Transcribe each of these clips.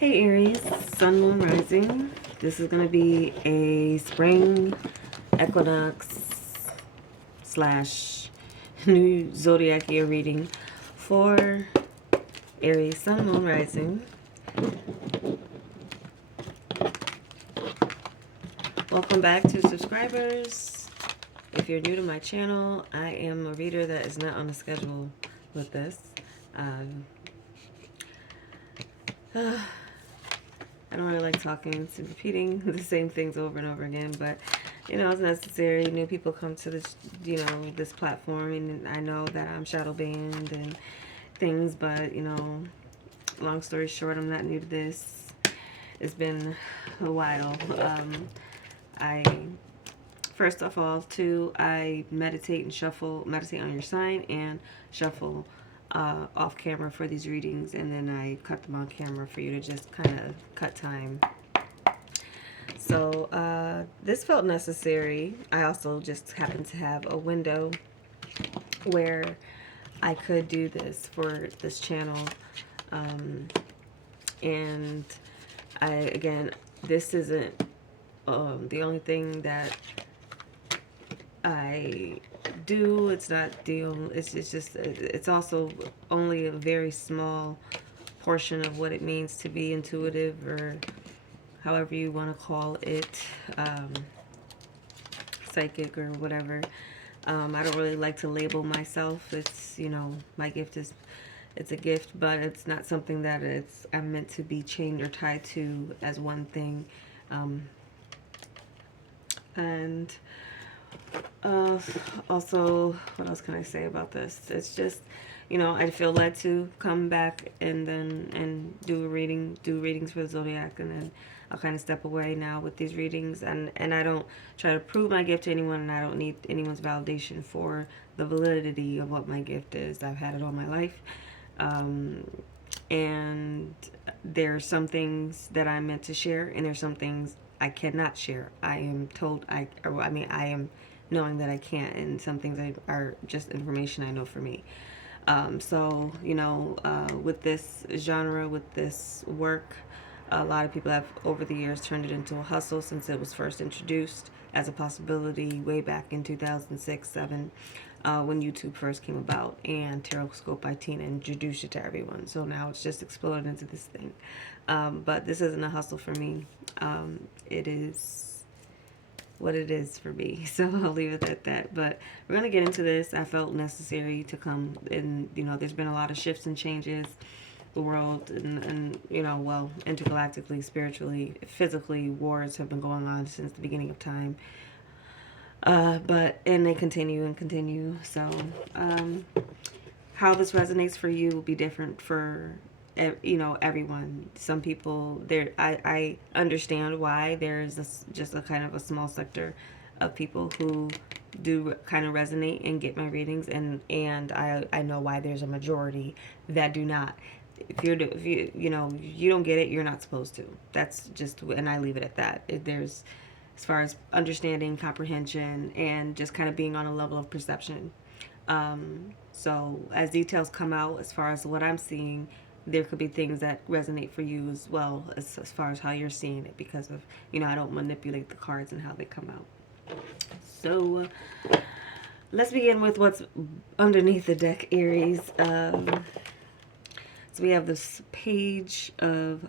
Hey Aries, Sun, Moon, Rising. This is going to be a spring equinox slash new zodiac year reading for Aries, Sun, Moon, Rising. Welcome back to subscribers. If you're new to my channel, I am a reader that is not on a schedule with this. I don't really like talking and repeating the same things over and over again, but you know, it's necessary. New people come to this, this platform, and I know that I'm shadow banned and things, but you know, long story short, I'm not new to this. It's been a while. I First of all, too, I meditate on your sign and shuffle off camera for these readings, and then I cut them on camera for you to just kind of cut time. So this felt necessary. I also just happened to have a window where I could do this for this channel. And this isn't the only thing that I do. It's not deal. It's also only a very small portion of what it means to be intuitive, or however you want to call it, psychic or whatever. I don't really like to label myself. It's, my gift is, it's a gift, but it's not something that I'm meant to be chained or tied to as one thing. And also, what else can I say about this? It's just, I feel led to come back and do readings for the zodiac, and then I'll kind of step away now with these readings, and I don't try to prove my gift to anyone, and I don't need anyone's validation for the validity of what my gift is. I've had it all my life, and there's some things that I'm meant to share, and there's some things I cannot share. I am told I am knowing that I can't, and some things are just information I know for me. So, with this genre, with this work, a lot of people have over the years turned it into a hustle since it was first introduced as a possibility way back in 2006-7, when YouTube first came about and Tarot Scope by Tina introduced it to everyone. So now it's just exploded into this thing. But this isn't a hustle for me. It is what it is for me. So I'll leave it at that. But we're going to get into this. I felt necessary to come, and there's been a lot of shifts and changes. The world and intergalactically, spiritually, physically, wars have been going on since the beginning of time. And they continue and continue. So how this resonates for you will be different for everyone. Some people there, I understand why there's just a kind of a small sector of people who do kind of resonate and get my readings, and I know why there's a majority that do not. If you don't get it, you're not supposed to. That's just, and I leave it at that. There's, as far as understanding, comprehension, and just kind of being on a level of perception. So as details come out, as far as what I'm seeing, there could be things that resonate for you as well, as far as how you're seeing it, because of, I don't manipulate the cards and how they come out. So let's begin with what's underneath the deck, Aries. So we have this page of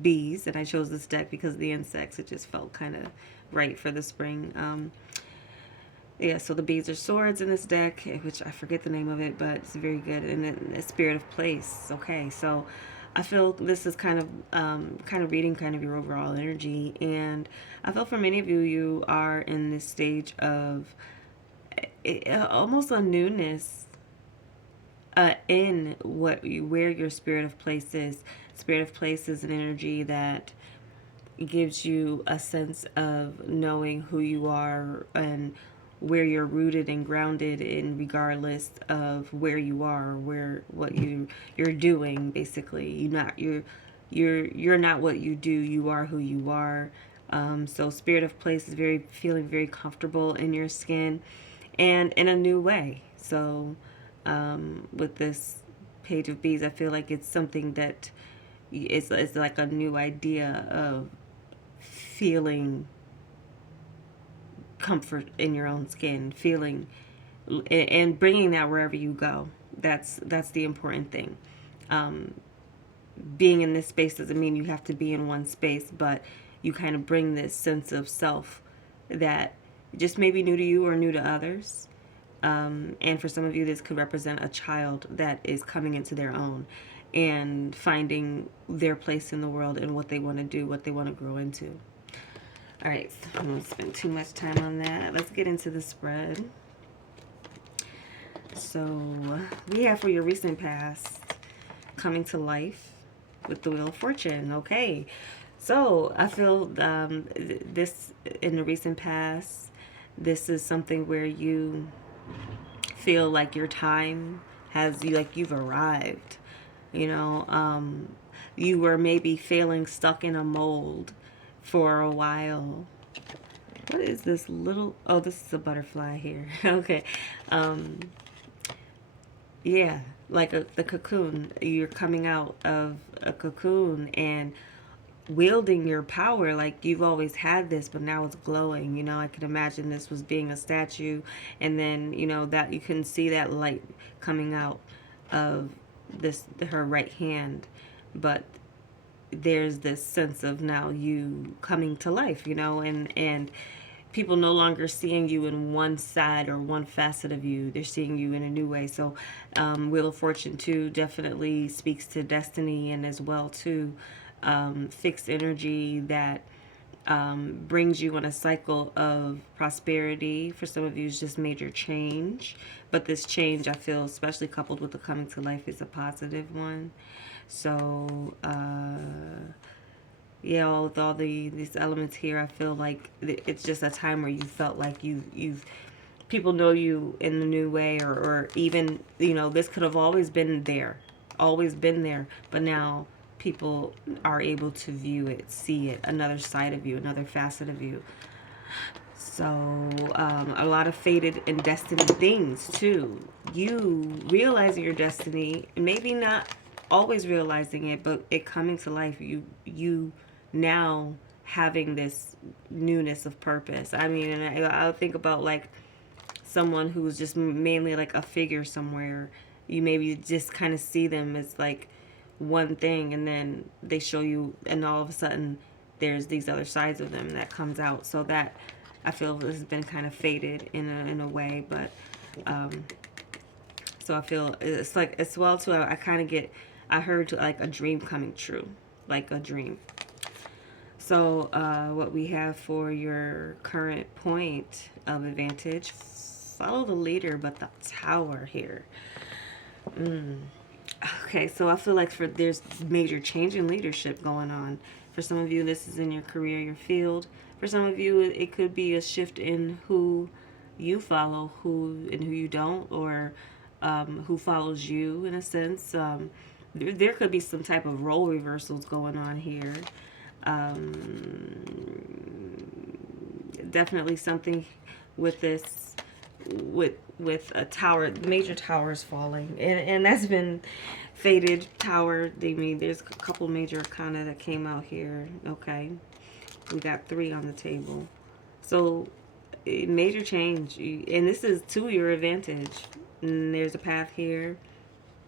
bees, and I chose this deck because of the insects. It just felt kind of right for the spring. Yeah, so the bees are swords in this deck, which I forget the name of it, but it's very good. And then the spirit of place. Okay, so I feel this is kind of reading kind of your overall energy, and I feel for many of you, you are in this stage of almost a newness in where your spirit of place is. Spirit of place is an energy that gives you a sense of knowing who you are and where you're rooted and grounded in, regardless of where you are, what you're doing. Basically, you're not what you do. You are who you are. So spirit of place is feeling very comfortable in your skin, and in a new way. So with this page of bees, I feel like it's something that It's like a new idea of feeling comfort in your own skin, feeling and bringing that wherever you go. That's the important thing. Um, Being in this space doesn't mean you have to be in one space, but you kind of bring this sense of self that just may be new to you or new to others. And for some of you, this could represent a child that is coming into their own and finding their place in the world and what they want to do, what they want to grow into. All right, so I won't spend too much time on that. Let's get into the spread. So we have for your recent past coming to life with the Wheel of Fortune. Okay, so I feel this in the recent past, this is something where you feel like your time has you like you've arrived. You know, you were maybe feeling stuck in a mold for a while. What is this little? Oh, this is a butterfly here. Okay. Um, yeah, like the cocoon. You're coming out of a cocoon and wielding your power like you've always had this, but now it's glowing. You know, I can imagine this was being a statue, and then, you know, that you can see that light coming out of this her right hand, but there's this sense of now you coming to life, you know, and people no longer seeing you in one side or one facet of you. They're seeing you in a new way. So Wheel of Fortune too definitely speaks to destiny, and as well too fixed energy that brings you on a cycle of prosperity. For some of you, it's just major change. But this change, I feel, especially coupled with the coming to life, is a positive one. So, yeah, with all these elements here, I feel like it's just a time where you felt like you've people know you in a new way, or even, you know, this could have always been there, but now people are able to view it, see it, another side of you, another facet of you. So a lot of fated and destined things too. You realizing your destiny, maybe not always realizing it, but it coming to life. You now having this newness of purpose. I mean, and I think about like someone who's just mainly like a figure somewhere. You maybe just kind of see them as like one thing, and then they show you, and all of a sudden there's these other sides of them that comes out. So that I feel has been kind of faded in a way, but so I feel it's like as well too. I kind of get, I heard like a dream coming true, like a dream. So what we have for your current point of advantage, follow the leader, but the tower here. Okay, so I feel like there's major change in leadership going on. For some of you, this is in your career, your field. For some of you, it could be a shift in who you follow, who you don't, or who follows you in a sense. There could be some type of role reversals going on here. Definitely something with this, with a tower, major towers falling, and that's been faded tower. I mean, there's a couple major arcana that came out here. Okay, we got 3 on the table, so major change, and this is to your advantage. And there's a path here.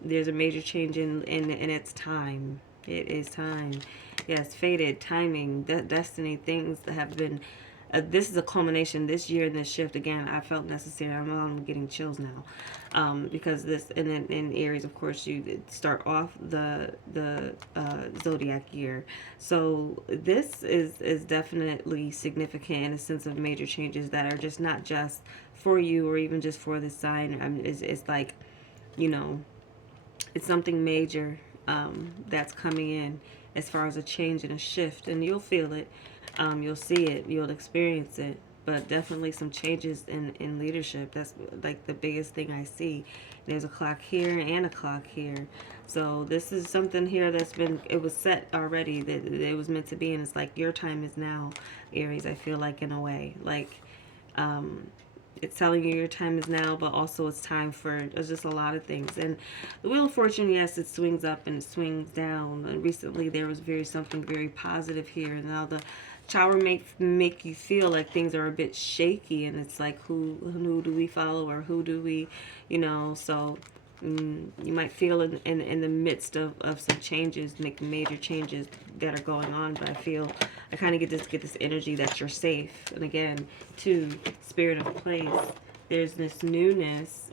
There's a major change in its time. It is time. Yes, faded timing, destiny, things that have been. This is a culmination this year, and this shift again. I felt necessary. I'm getting chills now, because this, and then in Aries, of course, you start off the zodiac year. So this is definitely significant in a sense of major changes that are just not just for you or even just for the sign. I mean, it's like, you know, it's something major that's coming in as far as a change and a shift, and you'll feel it, you'll see it, you'll experience it, but definitely some changes in leadership. That's like the biggest thing I see. There's a clock here and a clock here, so this is something here that's been, it was set already, that it was meant to be, and it's like your time is now, Aries. I feel like, in a way, like it's telling you your time is now, but also it's time for just a lot of things. And the Wheel of Fortune, yes, it swings up and it swings down. And recently there was something very positive here. And now the Tower make you feel like things are a bit shaky, and it's like who do we follow, or who do we, so you might feel in the midst of some changes, making major changes that are going on. But I kind of get this energy that you're safe. And again, to Spirit of Place, there's this newness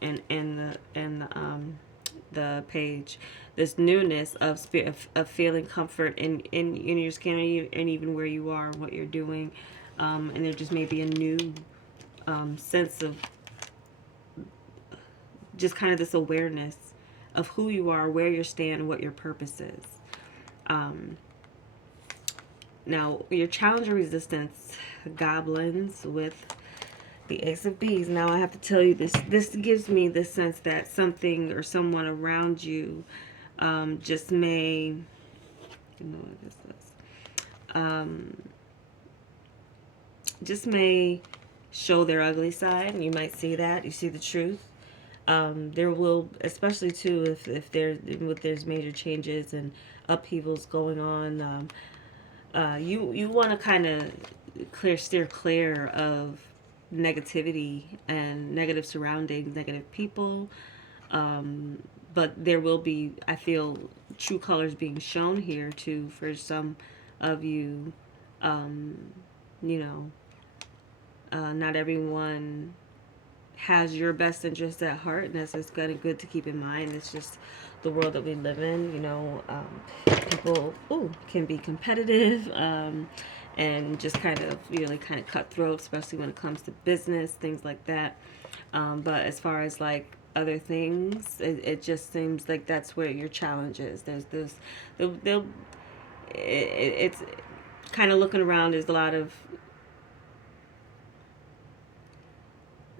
the page, this newness of spirit of feeling comfort in your skin, and even where you are, what you're doing, and there just may be a new sense of just kind of this awareness of who you are, where you stand, what your purpose is. Now, your challenge or resistance, goblins with the Ace of Bees. Now, I have to tell you this. This gives me the sense that something or someone around you just may, just may show their ugly side. And you might see that. You see the truth. There will, especially too, if there's major changes and upheavals going on, you want to kind of steer clear of negativity and negative surroundings, negative people. But there will be, I feel, true colors being shown here too for some of you. You know, not everyone has your best interest at heart, and that's just kind of good to keep in mind. It's just the world that we live in. People can be competitive, and just kind of kind of cutthroat, especially when it comes to business, things like that. But as far as like other things, it just seems like that's where your challenge is. There's this, it's kind of looking around. There's a lot of,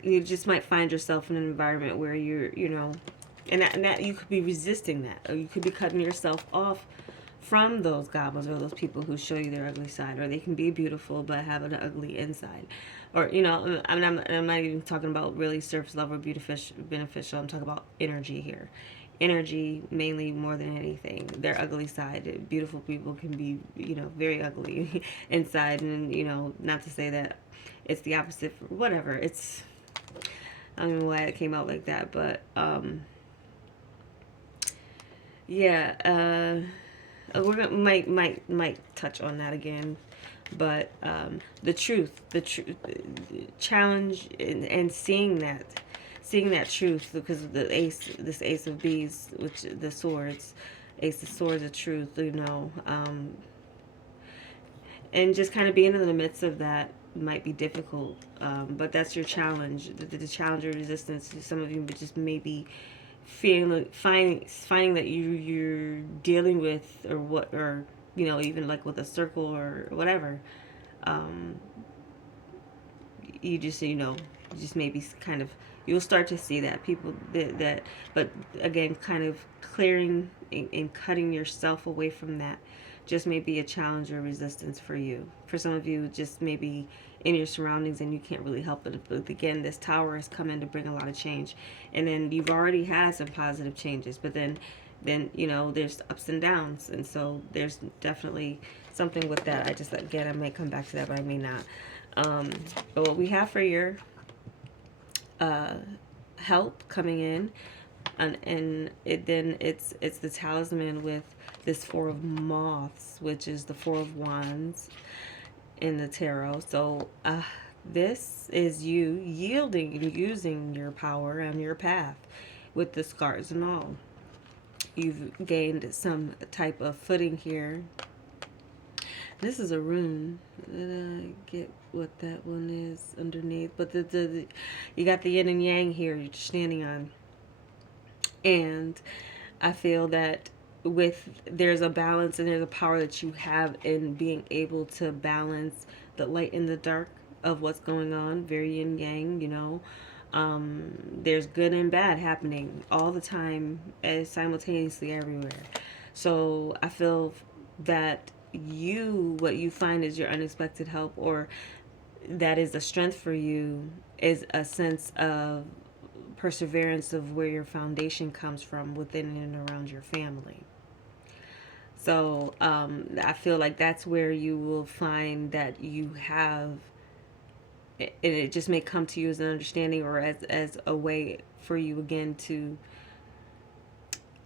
you just might find yourself in an environment where and that you could be resisting that, or you could be cutting yourself off from those goblins or those people who show you their ugly side, or they can be beautiful but have an ugly inside. Or I'm not even talking about really surface level beneficial. I'm talking about energy here. Energy mainly, more than anything. Their ugly side. Beautiful people can be very ugly inside, and not to say that it's the opposite for whatever. I don't know why it came out like that, but yeah, we're gonna might touch on that again, but the challenge, and seeing that truth, because of this Ace of Bees, which the swords, Ace of Swords of truth, and just kind of being in the midst of that might be difficult, but that's your challenge. The challenge or resistance. Some of you just maybe finding that you're dealing with, or even like with a circle or whatever. You just maybe kind of, you'll start to see that people that but again, kind of clearing and cutting yourself away from that just may be a challenge or resistance for you. For some of you, just maybe in your surroundings, and you can't really help it. But again, this Tower has come in to bring a lot of change, and then you've already had some positive changes, but then there's ups and downs, and so there's definitely something with that. I may come back to that, but I may not. But what we have for your help coming in, and it's the talisman with this Four of Moths, which is the Four of Wands in the tarot. So this is you yielding and using your power and your path with the scars and all. You've gained some type of footing here. This is a rune. Did I get what that one is underneath? But you got the yin and yang here you're standing on. And I feel that there's a balance, and there's a power that you have in being able to balance the light and the dark of what's going on. Very yin yang, there's good and bad happening all the time, simultaneously everywhere. So I feel that what you find is your unexpected help, or that is a strength for you is a sense of perseverance of where your foundation comes from within and around your family. So I feel like that's where you will find that you have, and it just may come to you as an understanding or as a way for you again to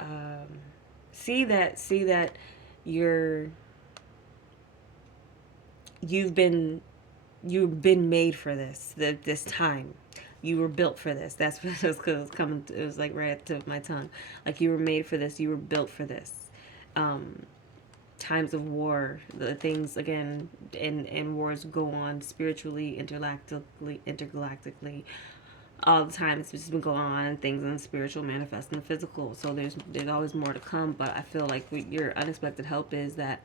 um, see that you're you've been you've been made for this time. You were built for this. That's what it was, cause it was coming. It was like right up to my tongue. Like you were made for this. You were built for this. Um, Times of war, the things again, and wars go on spiritually, intergalactically, all the time. It's just been going on, and things in the spiritual manifest in the physical. So there's always more to come. But I feel like your unexpected help is that,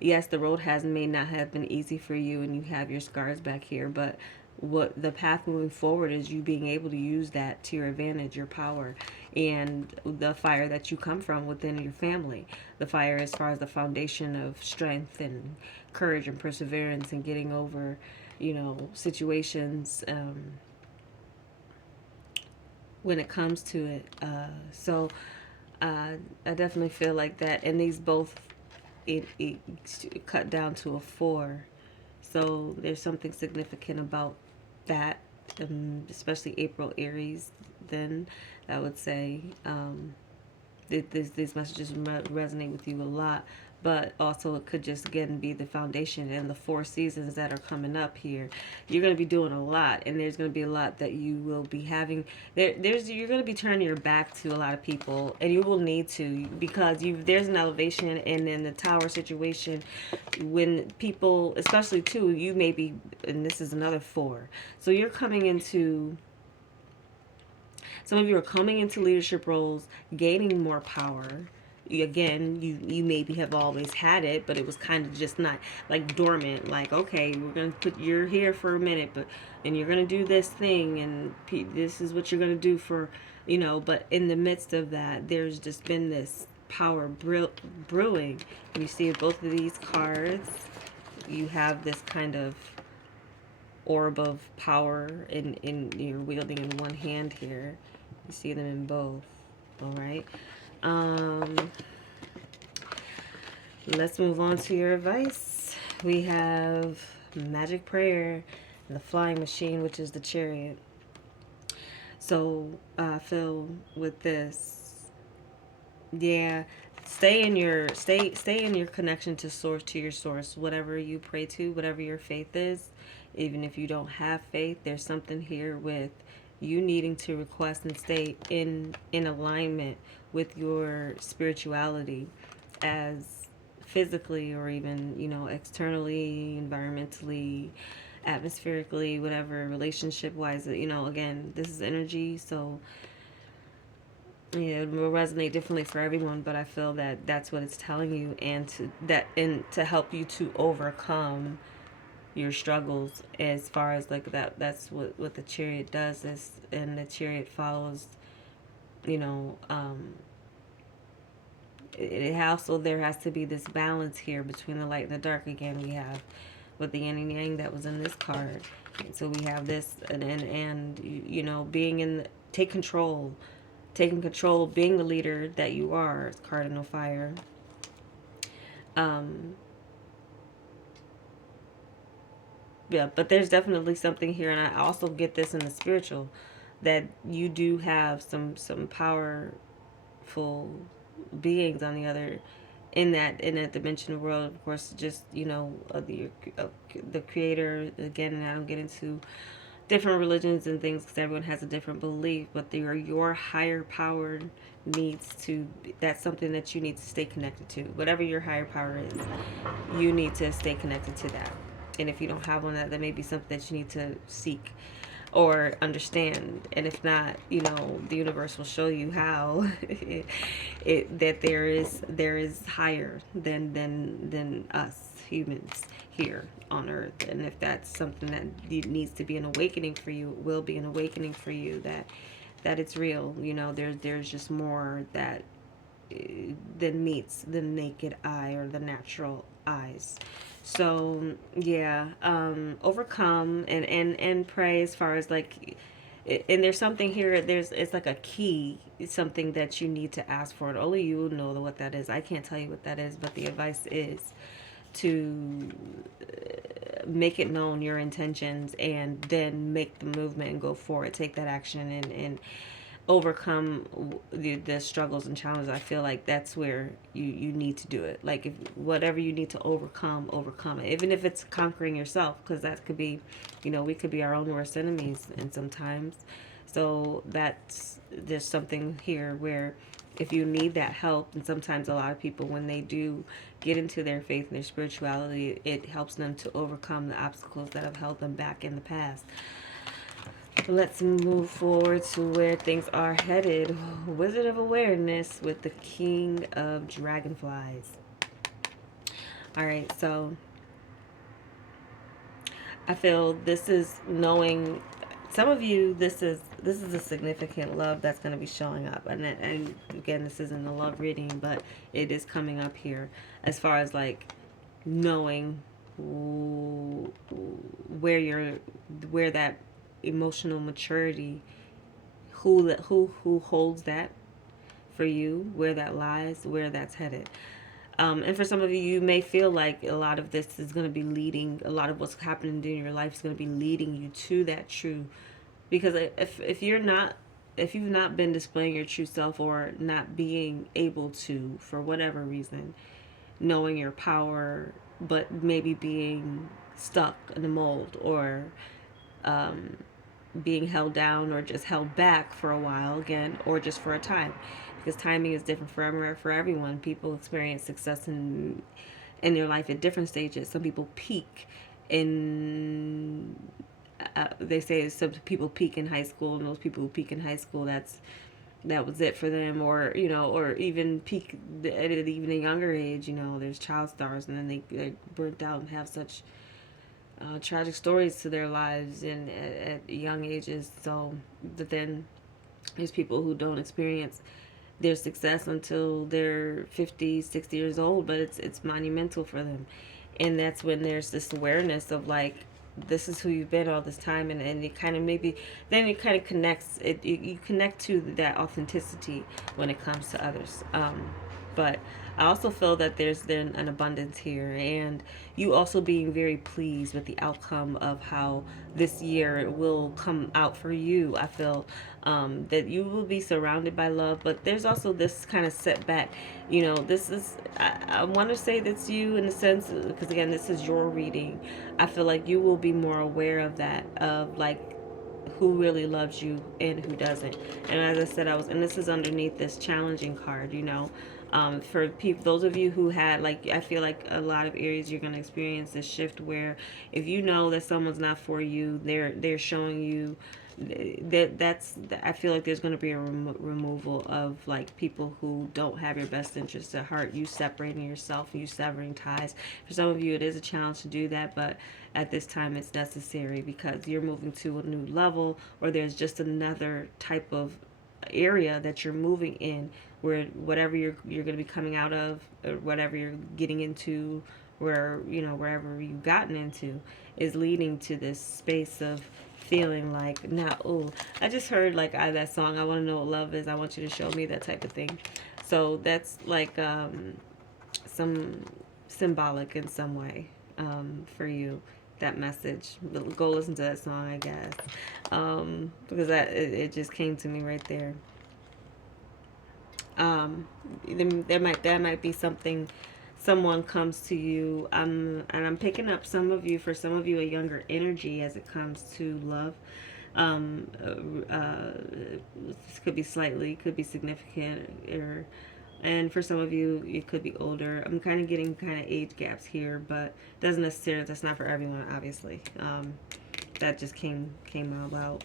yes, the road has may not have been easy for you, and you have your scars back here, but what the path moving forward is you being able to use that to your advantage, your power, and the fire that you come from within your family, the fire as far as the foundation of strength and courage and perseverance and getting over, situations, when it comes to it. I definitely feel like that. And these both, it cut down to a 4. So there's something significant about that, especially April Aries. Then I would say these messages resonate with you a lot, but also it could just again be the foundation and the 4 seasons that are coming up here. You're going to be doing a lot, and there's going to be a lot that you will be having. You're going to be turning your back to a lot of people, and you will need to, because there's an elevation, and in the tower situation, when people, especially too, you may be, and this is another 4. So you're coming into, some of you are coming into leadership roles, gaining more power. Again, you maybe have always had it, but it was kind of just not like dormant. Like, okay, we're gonna put you're here for a minute, but and you're gonna do this thing, and this is what you're gonna do for, But in the midst of that, there's just been this power brewing. And you see both of these cards, you have this kind of orb of power in you're wielding in one hand here. You see them in both. All right. Um, let's move on to your advice. We have magic prayer, the flying machine, which is the chariot. So, Phil, with this, yeah, stay in your connection to source, to your source, whatever you pray to, whatever your faith is. Even if you don't have faith, there's something here with you needing to request and stay in alignment with your spirituality, as physically or even externally, environmentally, atmospherically, whatever, relationship wise. Again, this is energy, so yeah, it will resonate differently for everyone, but I feel that that's what it's telling you, and to help you to overcome your struggles, as far as like that's what the chariot does is, and the chariot follows, you know um it also, there has to be this balance here between the light and the dark. Again, we have with the yin and yang that was in this card, and so we have this, and being in take control, taking control, being the leader that you are. It's cardinal fire. um yeah, but there's definitely something here, and I also get this in the spiritual, that you do have some powerful beings on the other, in that dimensional world. Of course, just the creator again. And I don't get into different religions and things because everyone has a different belief, but your higher power needs to, that's something that you need to stay connected to. Whatever your higher power is, you need to stay connected to that. And if you don't have one, that may be something that you need to seek or understand. And if not, the universe will show you how that there is higher than us humans here on earth. And if that's something that needs to be an awakening for you, it will be an awakening for you, that it's real. There's just more that than meets the naked eye or the natural eyes. So yeah, overcome and pray as far as like, and there's something here. It's like a key, something that you need to ask for, and only you know what that is. I can't tell you what that is, but the advice is to make it known your intentions and then make the movement and go for it. Take that action and overcome the struggles and challenges. I feel like that's where you need to do it. Like, if whatever you need to overcome it, even if it's conquering yourself, because that could be, we could be our own worst enemies, and sometimes. So that's, there's something here where if you need that help, and sometimes a lot of people, when they do get into their faith and their spirituality, it helps them to overcome the obstacles that have held them back in the past. Let's move forward to where things are headed. Wizard of Awareness with the King of Dragonflies. All right, so I feel this is knowing, some of you, this is a significant love that's going to be showing up, and again, this isn't a love reading, but it is coming up here as far as like knowing where that emotional maturity, who holds that for you, where that lies, where that's headed. And for some of you, you may feel like a lot of this is going to be leading, a lot of what's happening in your life is going to be leading you to that true. Because if you've not been displaying your true self, or not being able to, for whatever reason, knowing your power, but maybe being stuck in a mold, or being held down, or just held back for a while again, or just for a time, because timing is different for everyone. People experience success in their life at different stages. Some people peak in they say some people peak in high school, and those people who peak in high school, that was it for them, or or even peak at an even a younger age. There's child stars, and then they're burnt out and have such tragic stories to their lives at young ages. So, but then there's people who don't experience their success until they're 50, 60 years old, but it's monumental for them. And that's when there's this awareness of like, this is who you've been all this time, and it kind of maybe then it kind of connects it, you connect to that authenticity when it comes to others. But I also feel that there's then an abundance here, and you also being very pleased with the outcome of how this year will come out for you. I feel that you will be surrounded by love, but there's also this kind of setback. This is, I want to say that's you in the sense, because again, this is your reading. I feel like you will be more aware of that, of like who really loves you and who doesn't. And as I said, and this is underneath this challenging card, for people, those of you who had, like, I feel like a lot of Aries, you're going to experience this shift where if you know that someone's not for you, they're showing you that's I feel like there's going to be a removal of like people who don't have your best interests at heart, you separating yourself, you severing ties. For some of you, it is a challenge to do that, but at this time it's necessary, because you're moving to a new level, or there's just another type of area that you're moving in, where whatever you're going to be coming out of, or whatever you're getting into, where wherever you've gotten into, is leading to this space of feeling like, now, oh, I just heard like that song, I want to know what love is, I want you to show me, that type of thing. So that's like some symbolic in some way for you, that message. Go listen to that song, I guess, because it just came to me right there. That might be something, someone comes to you, and I'm picking up for some of you a younger energy as it comes to love. This could be slightly, could be significant, and for some of you it could be older. I'm kind of getting age gaps here, but doesn't necessarily, that's not for everyone, obviously. That just came about.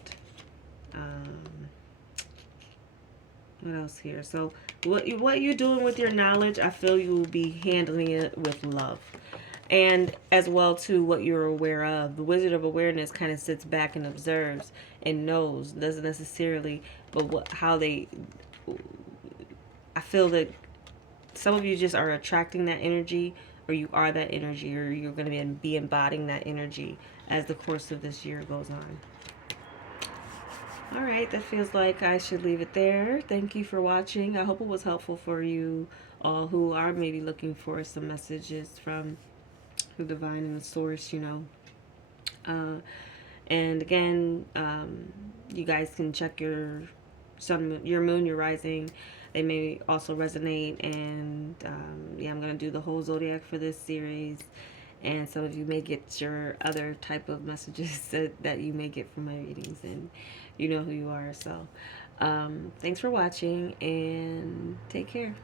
What else here? So what you're doing with your knowledge, I feel you will be handling it with love. And as well too, what you're aware of. The Wizard of Awareness kind of sits back and observes and doesn't necessarily, but how they, I feel that some of you just are attracting that energy, or you are that energy, or you're going to be embodying that energy as the course of this year goes on. All right, that feels like I should leave it there. Thank you for watching. I hope it was helpful for you all who are maybe looking for some messages from the divine and the source, you know. And again, you guys can check your sun, your moon, your rising. They may also resonate. And yeah, I'm going to do the whole zodiac for this series. And some of you may get your other type of messages that you may get from my readings. And you know who you are. So thanks for watching and take care.